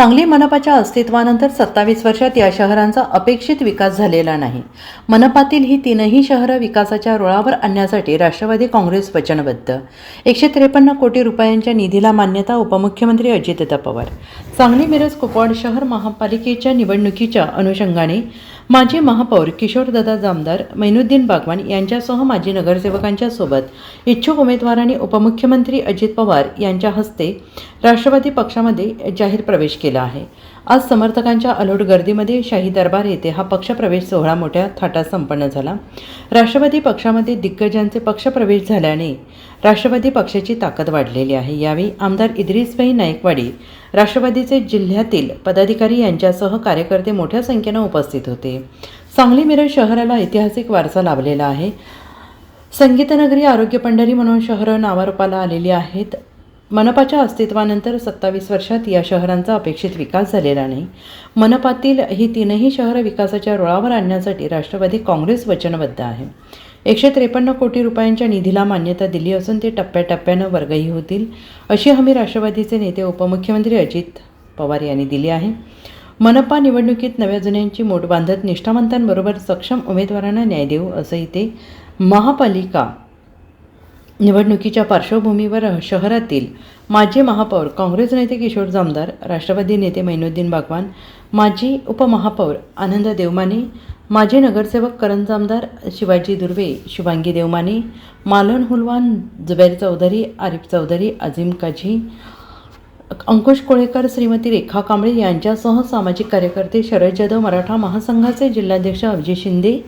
सांगली मनपाच्या अस्तित्वानंतर 27 वर्षात या शहरांचा अपेक्षित विकास झालेला नाही. मनपातील ही तीनही शहरं विकासाच्या रुळावर आणण्यासाठी राष्ट्रवादी काँग्रेस वचनबद्ध. 153 कोटी रुपयांच्या निधीला मान्यता. उपमुख्यमंत्री अजितदादा पवार. सांगली मिरज कुपवाड शहर महापालिकेच्या निवडणुकीच्या अनुषंगाने माजी महापौर किशोरदादा जामदार, मैनुद्दीन बागवान यांच्यासह माजी नगरसेवकांच्या सोबत इच्छुक उमेदवारांनी उपमुख्यमंत्री अजित पवार यांच्या हस्ते राष्ट्रवादी पक्षामध्ये जाहीर प्रवेश केला आहे. आज समर्थकांच्या अलोट गर्दीमध्ये शाही दरबार येथे हा पक्षप्रवेश सोहळा मोठ्या थाटात संपन्न झाला. राष्ट्रवादी पक्षामध्ये दिग्गजांचे पक्षप्रवेश झाल्याने राष्ट्रवादी पक्षाची ताकद वाढलेली आहे. यावेळी आमदार इद्रिसभाई नाईकवाडी, राष्ट्रवादीचे जिल्ह्यातील पदाधिकारी यांच्यासह कार्यकर्ते मोठ्या संख्येने उपस्थित होते. सांगली मिरज शहराला ऐतिहासिक वारसा लाभलेला आहे. संगीतनगरी, आरोग्य पंढरी म्हणून शहरं नावारूपाला आलेली आहेत. मनपाच्या अस्तित्वानंतर 27 वर्षात या शहरांचा अपेक्षित विकास झालेला नाही. मनपातील ही तीनही शहरं विकासाच्या रुळावर आणण्यासाठी राष्ट्रवादी काँग्रेस वचनबद्ध आहे. 153 कोटी रुपयांच्या निधीला मान्यता दिली असून ते टप्प्याटप्प्यानं वर्गही होतील, अशी हमी राष्ट्रवादीचे नेते उपमुख्यमंत्री अजित पवार यांनी दिली आहे. मनपा निवडणुकीत नव्या जुन्यांची मोठ बांधत निष्ठावंतांबरोबर सक्षम उमेदवारांना न्याय देऊ, असंही ते महापालिका निवडणुकीच्या पार्श्वभूमीवर शहरातील माजी महापौर काँग्रेस नेते किशोर जामदार, राष्ट्रवादी नेते मैनुद्दीन बागवान, माजी उपमहापौर आनंद देवमाने, माजी नगरसेवक करण जामदार, शिवाजी दुर्वे, शुभांगी देवमाने, मालन हुलवान, जुबैर चौधरी, आरिफ चौधरी, अजीम काझी, अंकुश कोळेकर, श्रीमती रेखा कांबळे यांच्यासह सामाजिक कार्यकर्ते, शरद जाधव, मराठा महासंघाचे जिल्हाध्यक्ष अभिजित शिंदे,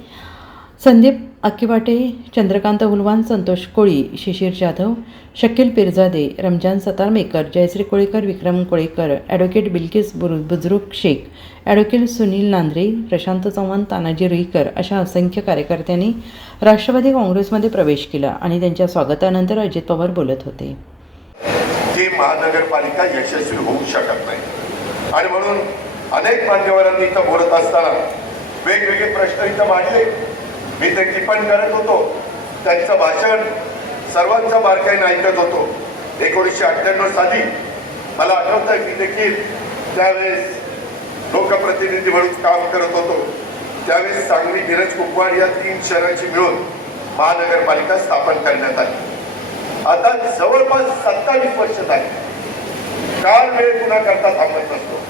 संदीप आकिवाटे, चंद्रकांत हुलवान, संतोष कोळी, शिशिर जाधव, शकील पिरजादे, रमजान सतारमेकर, जयश्री कोळेकर, विक्रम कोळेकर, ॲडव्होकेट बिल्किस बुजुर्ग शेख, ॲडव्होकेट सुनील नांद्रे, प्रशांत चव्हाण, तानाजी रुईकर अशा असंख्य कार्यकर्त्यांनी राष्ट्रवादी काँग्रेसमध्ये प्रवेश केला आणि त्यांच्या स्वागतानंतर अजित पवार बोलत होते. ही महानगरपालिका यशस्वी होऊ शकत नाही आणि म्हणून अनेक मान्यवरांनी इथं बोलत असताना वेगवेगळे प्रश्न इथं मांडले. मी ते टिप्पण करत होतो. त्यांचं भाषण सर्वांचं बारकाईने ऐकत होतो. 1998 साली मला आठवतंय मी देखील त्यावेळेस लोकप्रतिनिधी म्हणून काम करत होतो. त्यावेळेस सांगली, मिरज, कुपवाड या 3 शहरांची मिळून महानगरपालिका स्थापन करण्यात आली. आता जवळपास 27 वर्ष झाली. काळ वेळ पुन्हा करता थांबत नसतो.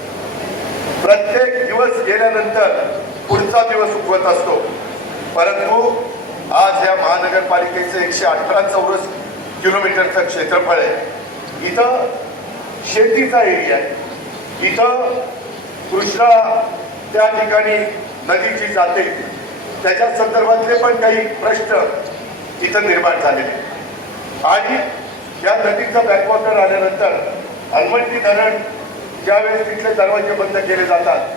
प्रत्येक दिवस गेल्यानंतर पुढचा दिवस उगवत असतो. परंतु आज या महानगरपालिकेचं 118 चौरस किलोमीटरचं क्षेत्रफळ आहे. इथं शेतीचा एरिया आहे. इथं कृष्णा त्या ठिकाणी नदीची जाते, त्याच्या संदर्भातले पण काही प्रश्न इथं निर्माण झालेले आणि या नदीचं बॅकवॉटर आल्यानंतर अलमट्टी धरण ज्यावेळेस तिथले दरवाजे बंद केले जातात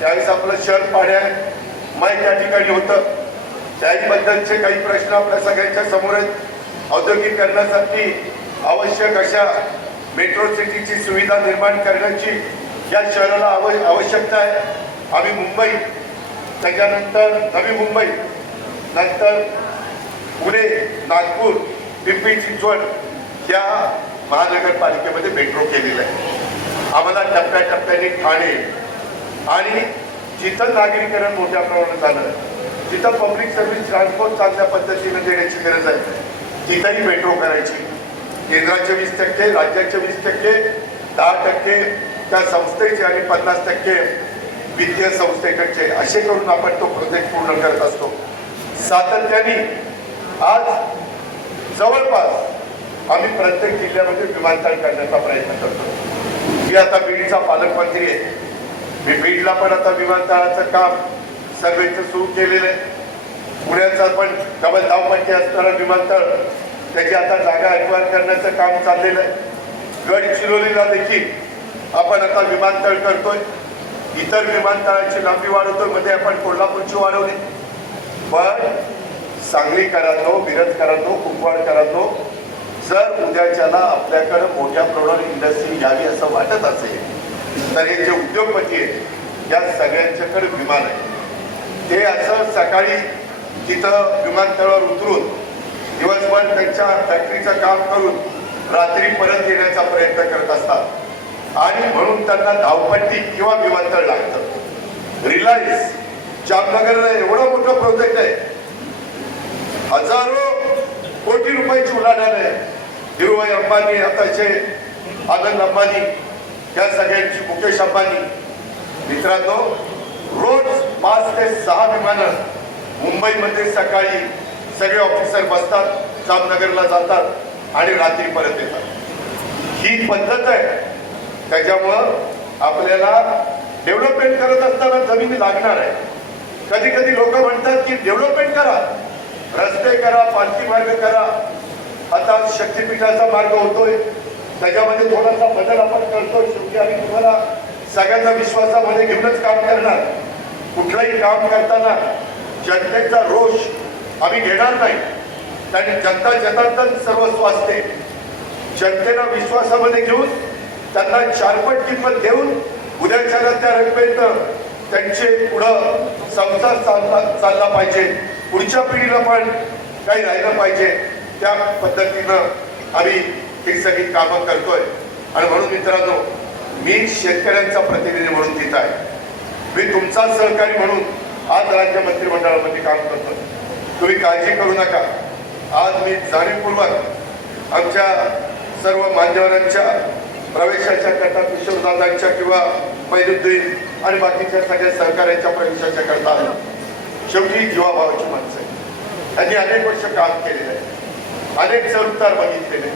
त्यावेळेस आपलं शहर पाण्यामय त्या ठिकाणी होतं. त्याबद्दलचे काही प्रश्न आपल्या सगळ्यांच्या समोर आहेत. औद्योगिकरणासाठी आवश्यक अशा मेट्रो सिटीची सुविधा निर्माण करण्याची या शहराला आवश्यकता आहे. आम्ही मुंबई, त्याच्यानंतर नवी मुंबई, नंतर पुणे, नागपूर, पिंपरी चिंचवड या महानगरपालिकेमध्ये मेट्रो केलेलं आहे. आम्हाला टप्प्याटप्प्याने ठाणे आणि जिथं नागरीकरण मोठ्या प्रमाणात झालं, जिथं पब्लिक सर्व्हिस ट्रान्सपोर्ट चांगल्या पद्धतीने देण्याची गरज आहे, तिथंही मेट्रो करायची. केंद्राचे 20%, राज्याचे 20%, 10% त्या संस्थेचे आणि 50% वित्तीय संस्थेकडचे, असे करून आपण तो प्रोजेक्ट पूर्ण करत असतो. सातत्याने आज जवळपास आम्ही प्रत्येक जिल्ह्यामध्ये विमानतळ करण्याचा प्रयत्न करतो. मी आता बीडचा पालकमंत्री आहे. मी बीडला पण आता विमानतळाचं काम सर्वेचं सुरू केलेलं आहे. पुण्याचा पण डबल धावपट्टी असणारा विमानतळ, त्याची आता जागा ॲक्वायर करण्याचं काम चाललेलं आहे. गडचिरोलीला देखील आपण आता विमानतळ करतोय. इतर विमानतळाची लांबी वाढवतोय. मध्ये आपण कोल्हापूरची वाढवली. पण सांगलीकरांनो, मिरजकरांनो, कुपवाडकरांनो, जर उद्याच्याला आपल्याकडे मोठ्या प्रमाणात इंडस्ट्री यावी असं वाटत असेल तर हे जे उद्योगपती आहेत या सगळ्यांच्याकडे विमान आहे. ते असं सकाळी तिथं विमानतळावर उतरून दिवसभर त्यांच्या फॅक्टरीचं काम करून रात्री परत येण्याचा प्रयत्न करत असतात. आणि म्हणून त्यांना धावपट्टी किंवा विमानतळ लागतं. रिलायन्स जामनगरला एवढा मोठा प्रोजेक्ट आहे, हजारो कोटी रुपयाची उलाढाल आहे. धीरूभाई अंबानी, आताचे आनंद अंबानी, या सगळ्यांची, मुकेश अंबानी. मित्रांनो, रोज 5 ते 6 विमानं मुंबईमध्ये सकाळी सगळे ऑफिसर बसतात, जामनगरला जातात आणि रात्री परत येतात. ही पद्धत आहे. त्याच्यामुळं आपल्याला डेव्हलपमेंट करत असताना जमिनी लागणार आहे. कधी कधी लोक म्हणतात की डेव्हलपमेंट करा, रस्ते करा, पालखी मार्ग करा. आता शक्तीपीठाचा मार्ग होतोय, त्याच्यामध्ये थोडासा बदल आपण करतोय. शेवटी आम्ही तुम्हाला सगळ्यांना विश्वासामध्ये घेऊनच काम करणार. कुठलंही काम करताना जनतेचा रोष आम्ही घेणार नाही. कारण जनता जनार्दन सर्वस्व असते. जनतेला विश्वासामध्ये घेऊन त्यांना 4पट किंमत देऊन उद्याच्याला त्या रकमेनं त्यांचे पुढं संसार चालला पाहिजे, पुढच्या पिढीला पण काही राहिलं पाहिजे. त्या पद्धतीनं आम्ही ही सगळी कामं करतोय. आणि म्हणून मित्रांनो, मी शेतकऱ्यांचा प्रतिनिधी म्हणून तिथं आहे. मी तुमचा सहकारी म्हणून आज राज्य मंत्रिमंडळामध्ये काम करतो. तुम्ही काळजी करू नका. आज मी जाणीवपूर्वक आमच्या सर्व मान्यवरांच्या प्रवेशाच्या करता, किशोरदादांच्या किंवा मैनुद्दीन आणि बाकीच्या सगळ्या सहकार्याच्या प्रवेशाच्या करता आलो. शेवटी जीवाभावाची माणसं आहे. त्यांनी अनेक वर्ष काम केलेलं आहे, अनेक चढउतार बघितलेले.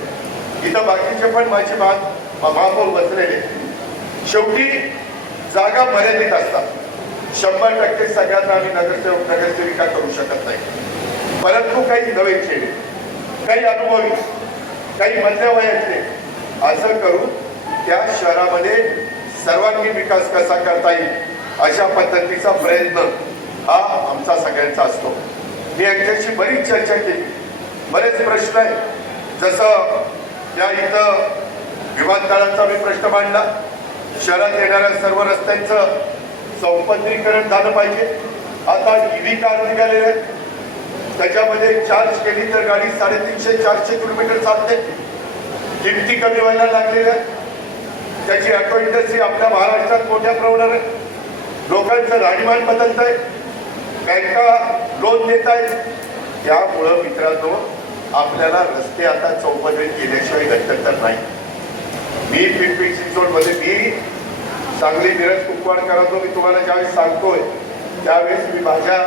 इथं बाकीचे पण माझी महापौर बसलेले. शेवटी जागा मर्यादित असतात. 100% सगळ्यांना आम्ही नगरसेवक नगरसेविका करू शकत नाही. परंतु काही नवे चेहरे, काही अनुभवी, काही मधल्या वयातले, असं करून त्या शहरामध्ये सर्वांगीण विकास कसा करता येईल अशा पद्धतीचा प्रयत्न हा आमचा सगळ्यांचा असतो. मी यांच्याशी बरीच चर्चा केली. बरेच प्रश्न आहेत. जसं या इथं विमानतळाचा मी प्रश्न मांडला. शहरात येणाऱ्या सर्व रस्त्यांचं चौपदरीकरण झालं पाहिजे. आता EV कार निघालेले आहेत, त्याच्यामध्ये चार्ज केली तर गाडी 350-400 किलोमीटर चालते. किमती कमी व्हायला लागलेल्या आहेत. त्याची ऑटो इंडस्ट्री आपल्या महाराष्ट्रात मोठ्या प्रमाणात आहे. लोकांचं राहणीमान बदलत आहे, बँका लोन देत आहेत. त्यामुळं मित्रांनो, आपल्याला रस्ते आता चौपदरीत केल्याशिवाय घडत तर नाही. मी पिंपरी चिंचवडमध्ये, मी सांगली मिरज कुपवाड करतो. मी तुम्हाला ज्यावेळेस सांगतोय त्यावेळेस मी माझ्या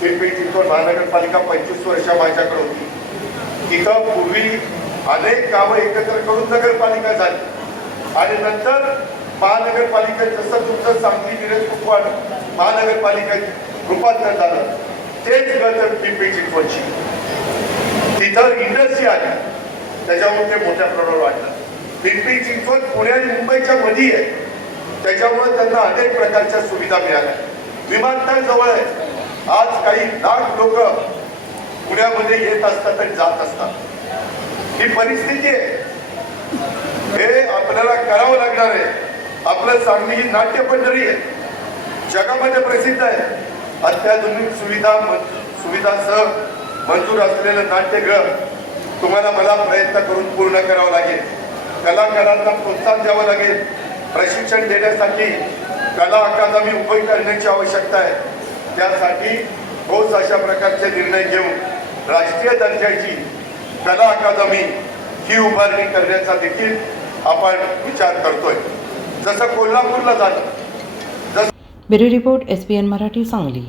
पिंपरी चिंचवड महानगरपालिका 25 वर्ष माझ्याकडे होती. तिथं पूर्वी अनेक कामं एकत्र करून नगरपालिका झाली आणि नंतर महानगरपालिकेत जसं तुमचं सांगली मिरज कुपवाड महानगरपालिकेत रूपांतर झालं, तेच गत पिंपरी चिंचवडची. तिथं इंडस्ट्री आली, त्याच्यामुळे ते मोठ्या प्रमाणावर वाढलं. पिंपरी चिंचवड पुणे आणि मुंबईच्या मध्ये आहे, त्याच्यामुळे त्यांना अनेक प्रकारच्या सुविधा मिळाल्या. विमानतळ जवळ आहे. आज काही लाख लोक पुण्यामध्ये येत असतात आणि जात असतात. ही परिस्थिती आहे. हे आपल्याला करावं लागणार आहे. आपलं सांगली ही नाट्य पंढरी आहे, जगामध्ये प्रसिद्ध आहे. अत्याधुनिक सुविधासह मंजूर असलेलं नाट्यगृह तुम्हाला मला प्रयत्न करून पूर्ण करावं लागेल. कलाकारांना प्रोत्साहन द्यावं लागेल. प्रशिक्षण देण्यासाठी कला अकादमी उभी करण्याची आवश्यकता आहे. त्यासाठी ठोस अशा प्रकारचे निर्णय घेऊन राष्ट्रीय दर्जाची कला अकादमी ही उभारणी करण्याचा देखील आपण विचार करतोय. जसं कोल्हापूरला झालं. Bureau report SBN Marathi, Sangli.